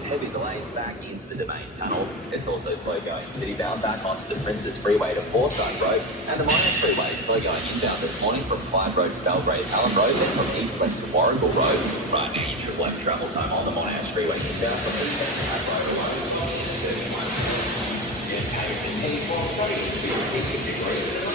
with heavy delays back into the Domain Tunnel. It's also slow going citybound back onto the Princess Freeway to Forsyth Road, and the Monash Freeway slow going inbound this morning from Clyde Road to Belgrave Allen Road, then from Eastlake to Warragul Road. Right now you should have travel time on the Monash Freeway inbound from Eastlake to Adelaide Road. And Harrington heading for 30 to 50 degrees.